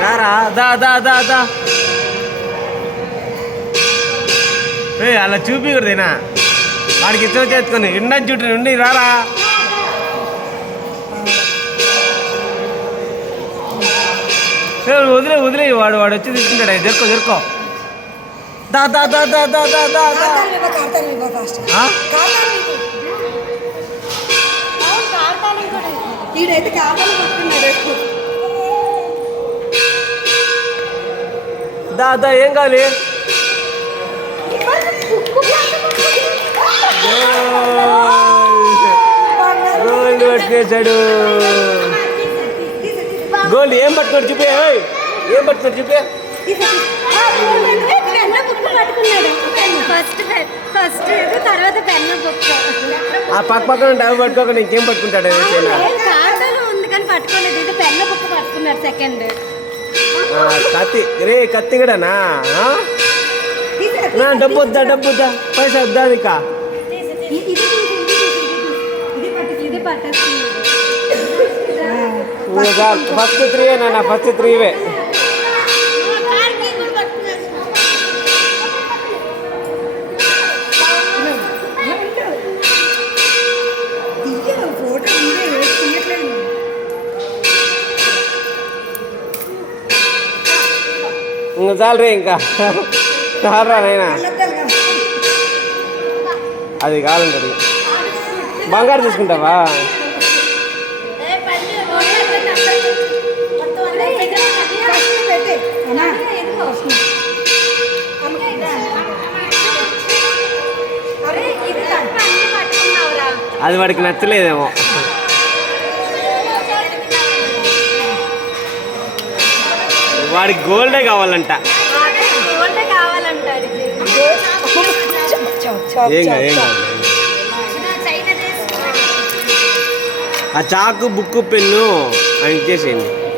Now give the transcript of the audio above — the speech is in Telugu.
రారా దా దా దా దా అలా చూపించకూడదేనా వాడికి ఇష్టం చేసుకొని ఇండని చుట్టూ ఉండి రారా వదిలే వదిలే వాడు వచ్చి తీసుకుంటాడు జరుకో జరుకో దా దా దా దా దా దా దా దా దా ఏం కావాలి గోల్డ్ పట్టుకొచ్చాడు గోల్డ్ ఏం పట్టుకోడు చూపి ఏం పట్టుకోడు చూపి ఆ పక్క పక్కన డబ్బు పట్టుకోకుండా ఇంకేం పట్టుకుంటాడు కత్తి రే కత్తి కూడానా డబ్బు వద్దా డబ్బు వద్దా పైసా వద్దా ఇక ఫస్ట్ 3 నాన్న ఫస్ట్ 3 ఇంకా చాలు రే ఇంకా చాలరా నైనా అది కావాలంటది బంగారు తీసుకుంటావా అది వాడికి నచ్చలేదేమో వాడికి గోల్డే కావాలంట ఏం కాదు ఏం కాదు ఆ చాకు బుక్కు పెన్ను అని ఇచ్చేసేయండి